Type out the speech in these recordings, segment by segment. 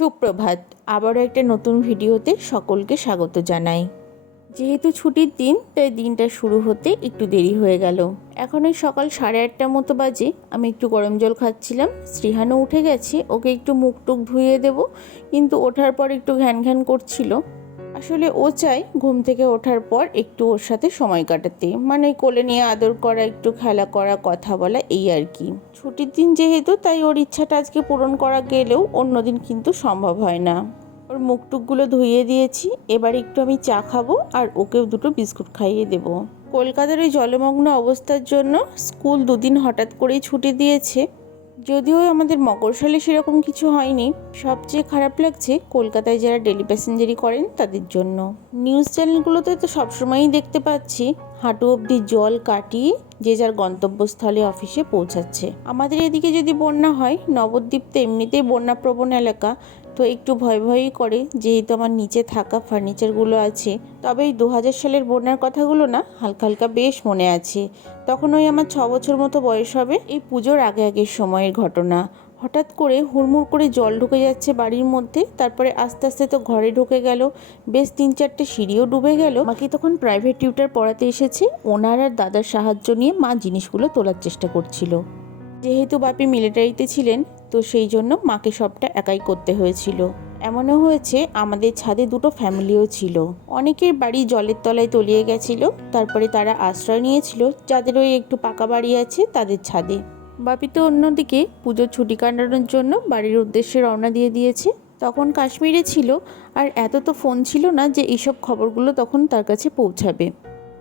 সুপ্রভাত, আবারও একটা নতুন ভিডিওতে সকলকে স্বাগত জানাই। যেহেতু ছুটির দিন, তাই দিনটা শুরু হতে একটু দেরি হয়ে গেল। এখন ওই সকাল সাড়ে আটটার মতো বাজে, আমি একটু গরম জল খাচ্ছিলাম শ্রীহানও উঠে গেছে, ওকে একটু মুখ টুক ধুয়ে দেব, কিন্তু ওঠার পর একটু ঘ্যান ঘ্যান করছিল। আসলে ও চায় ঘুম থেকে ওঠার পর একটু ওর সাথে সময় কাটাতে। মানে কোলে নিয়ে আদর করা, একটু খেলা করা, কথা বলা, এই আর কি। ছুটির দিন যেহেতু, তাই ওর ইচ্ছাটা আজকে পূরণ করা গেলেও অন্যদিন কিন্তু সম্ভব হয় না। ওর মুখ টুকগুলো ধুইয়ে দিয়েছি, এবার একটু আমি চা খাব আর ওকেও দুটো বিস্কুট খাইয়ে দেব। কলকাতার ওই জলমগ্ন অবস্থার জন্য স্কুল দুদিন হঠাৎ করেই ছুটি দিয়েছে। যদিও আমাদের মকরশালে সেরকম কিছু হয়নি, সবচেয়ে খারাপ লাগছে কলকাতায় যারা ডেলি প্যাসেঞ্জারি করেন তাদের জন্য। নিউজ চ্যানেলগুলোতে তো সবসময়ই দেখতে পাচ্ছি, হাঁটু অবধি জল কাটিয়ে যে যার গন্তব্যস্থলে অফিসে পৌঁছাচ্ছে। আমাদের এদিকে যদি বন্যা হয়, নবদ্বীপ তো এমনিতেই বন্যাপ্রবণ এলাকা তো একটু ভয় ভয়ই করে, যেহেতু আমার নিচে থাকা ফার্নিচারগুলো আছে। তবে এই দু হাজার সালের বন্যার কথাগুলো না হালকা হালকা বেশ মনে আছে। তখন ওই আমার ছ বছর মতো বয়স হবে, এই পুজোর আগে আগের সময়ের ঘটনা। হঠাৎ করে হুড়মুড় করে জল ঢুকে যাচ্ছে বাড়ির মধ্যে, তারপরে আস্তে আস্তে তো ঘরে ঢুকে গেল। বেশ তিন চারটে সিঁড়িও ডুবে গেল। মাকে তখন প্রাইভেট টিউটার পড়াতে এসেছে, ওনার আর দাদার সাহায্য নিয়ে মা জিনিসগুলো তোলার চেষ্টা করছিল। যেহেতু বাপি মিলিটারিতে ছিলেন তো সেই জন্য মাকে সবটা একাই করতে হয়েছিল। এমনও হয়েছে আমাদের ছাদে দুটো ফ্যামিলিও ছিল। অনেকের বাড়ি জলের তলায় তলিয়ে গেছিল, তারপরে তারা আশ্রয় নিয়েছিল যাদের ওই একটু পাকা বাড়ি আছে তাদের ছাদে। বাপি তো অন্যদিকে পুজোর ছুটি কাটানোর জন্য বাড়ির উদ্দেশ্যে রওনা দিয়ে দিয়েছে। তখন কাশ্মীরে ছিল, আর এত তো ফোন ছিল না যে এইসব খবরগুলো তখন তার কাছে পৌঁছাবে।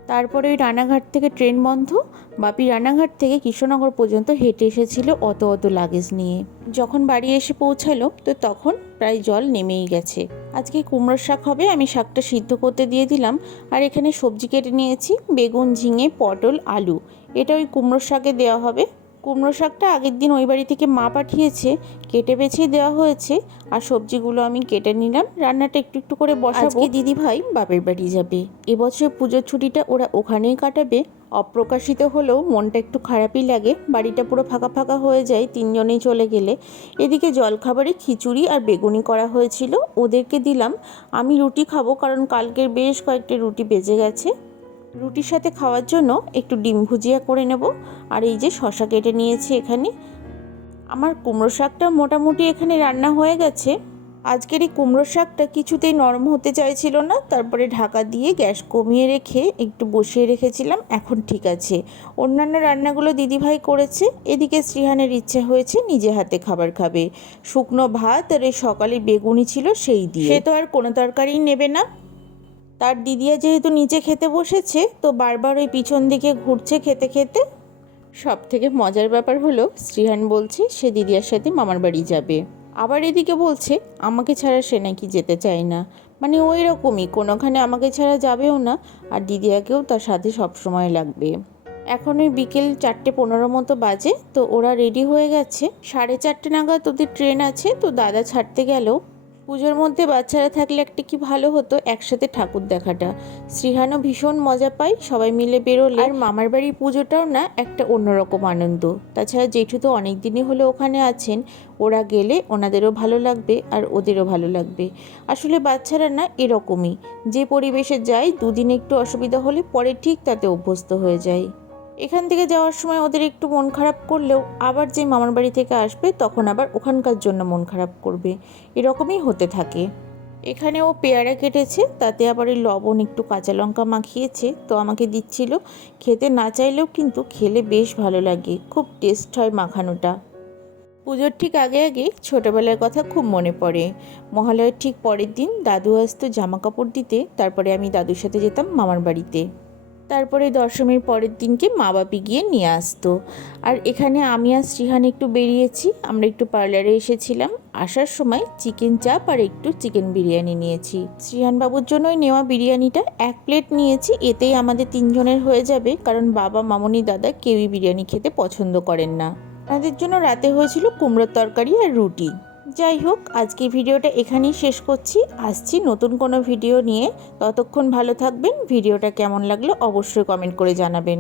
তারপরে ওই রানাঘাট থেকে ট্রেন বন্ধ। বাপি রানাঘাট থেকে কৃষ্ণনগর পর্যন্ত হেঁটে এসেছিল অত অত লাগেজ নিয়ে। যখন বাড়ি এসে পৌঁছালো, তো তখন প্রায় জল নেমেই গেছে। আজকে কুমড়োর শাক হবে, আমি শাকটা সিদ্ধ করতে দিয়ে দিলাম। আর এখানে সবজি কেটে নিয়েছি, বেগুন, ঝিঙে, পটল, আলু। এটা ওই কুমড়োর শাকে দেওয়া হবে। কুমড়ো শাকটা আগের দিন ওই বাড়ি থেকে মা পাঠিয়েছে, কেটে বেছে দেওয়া হয়েছে, আর সবজিগুলো আমি কেটে নিলাম, রান্নাটা একটু একটু করে বসাবো। দিদি ভাই বাপের বাড়ি যাবে। এবছর পুজোর ছুটিটা ওরা ওখানেই কাটাবে। অপ্রকাশিত হলেও মনটা একটু খারাপই লাগে, বাড়িটা পুরো ফাঁকা ফাঁকা হয়ে যায়, তিনজনেই চলে গেলে। এদিকে জলখাবারে খিচুড়ি আর বেগুনি করা হয়েছিল, ওদেরকে দিলাম। আমি রুটি খাব, কারণ কালকের বেশ কয়েকটা রুটি বেজে গেছে। রুটির সাথে খাওয়ার জন্য একটু ডিম ভুজিয়া করে নেব। আর এই যে শশা কেটে নিয়েছি এখানে। আমার কুমড়ো শাকটা মোটামুটি এখানে রান্না হয়ে গেছে। আজকের এই কুমড়ো শাকটা কিছুতেই নরম হতে চাইছিল না। তারপরে ঢাকা দিয়ে গ্যাস কমিয়ে রেখে একটু বসিয়ে রেখেছিলাম। এখন ঠিক আছে। অন্যান্য রান্নাগুলো দিদিভাই করেছে। এদিকে শ্রীহানের ইচ্ছে হয়েছে নিজে হাতে খাবার খাবে। শুকনো ভাত আর এই সকালে বেগুনি ছিল সেই দিয়ে। সে তো আর কোনো তরকারি নেবে না। তার দিদিয়া যেহেতু নিচে খেতে বসেছে, তো বারবার ওই পিছন দিকে ঘুরছে খেতে খেতে। সব থেকে মজার ব্যাপার হলো, শ্রীহান বলছে সে দিদিয়ার সাথে মামার বাড়ি যাবে। আবার এদিকে বলছে, আমাকে ছাড়া সে নাকি যেতে চায় না। মানে ওই রকমই, কোনোখানে আমাকে ছাড়া যাবেও না, আর দিদিয়াকেও তার সাথে সব সময় লাগবে। এখন ওই বিকেল চারটে পনেরো মতো বাজে, তো ওরা রেডি হয়ে গেছে। সাড়ে চারটে নাগাদ ওদের ট্রেন আছে, তো দাদা ছাড়তে গেল পুজোর মধ্যে বাচ্চারা থাকলে একটা কি ভালো হতো? একসাথে ঠাকুর দেখাটা। শ্রীহানও ভীষণ মজা পায়, সবাই মিলে বেরোলে। আর মামার বাড়ির পুজোটাও না একটা অন্যরকম আনন্দ। তাছাড়া জেঠু তো অনেক দিনই হলো ওখানে আছেন। ওরা গেলে ওনাদেরও ভালো লাগবে আর ওদেরও ভালো লাগবে। আসলে বাচ্চারা না এরকমই। যে পরিবেশে যায়, দুদিন একটু অসুবিধা হলে পরে ঠিক তাতে অভ্যস্ত হয়ে যায়। এখান থেকে যাওয়ার সময় ওদের একটু মন খারাপ করলেও আবার যে মামার বাড়ি থেকে আসবে, তখন আবার ওখানকার জন্য মন খারাপ করবে। এরকমই হতে থাকে। এখানে ও পেয়ারা কেটেছে, তাতে আবার এই লবণ, একটু কাঁচা লঙ্কা মাখিয়েছে, তো আমাকে দিচ্ছিল। খেতে না চাইলেও কিন্তু খেলে বেশ ভালো লাগে, খুব টেস্ট হয় মাখানোটা। পুজোর ঠিক আগে আগে ছোটোবেলার কথা খুব মনে পড়ে। মহালয়ের ঠিক পরের দিন দাদু আসতো জামা কাপড় দিতে, তারপরে আমি দাদুর সাথে যেতাম মামার বাড়িতে। তারপরে দশমীর পরের দিনকে মা বাপি গিয়ে নিয়ে আসতো। আর এখানে আমি আর শ্রীহান একটু বেরিয়েছি, আমরা একটু পার্লারে এসেছিলাম। আসার সময় চিকেন চাপ আর একটু চিকেন বিরিয়ানি নিয়েছি। শ্রীহান বাবুর জন্যই নেওয়া বিরিয়ানিটা, এক প্লেট নিয়েছি, এতেই আমাদের তিনজনের হয়ে যাবে, কারণ বাবা, মামনি, দাদা কেউই বিরিয়ানি খেতে পছন্দ করেন না। আমাদের জন্য রাতে হয়েছিল কুমড়োর তরকারি আর রুটি। যাই হোক, আজকে ভিডিওটা এখানেই শেষ করছি। আসছি নতুন কোনো ভিডিও নিয়ে। ততক্ষণ ভালো থাকবেন। ভিডিওটা কেমন লাগল অবশ্যই কমেন্ট করে জানাবেন।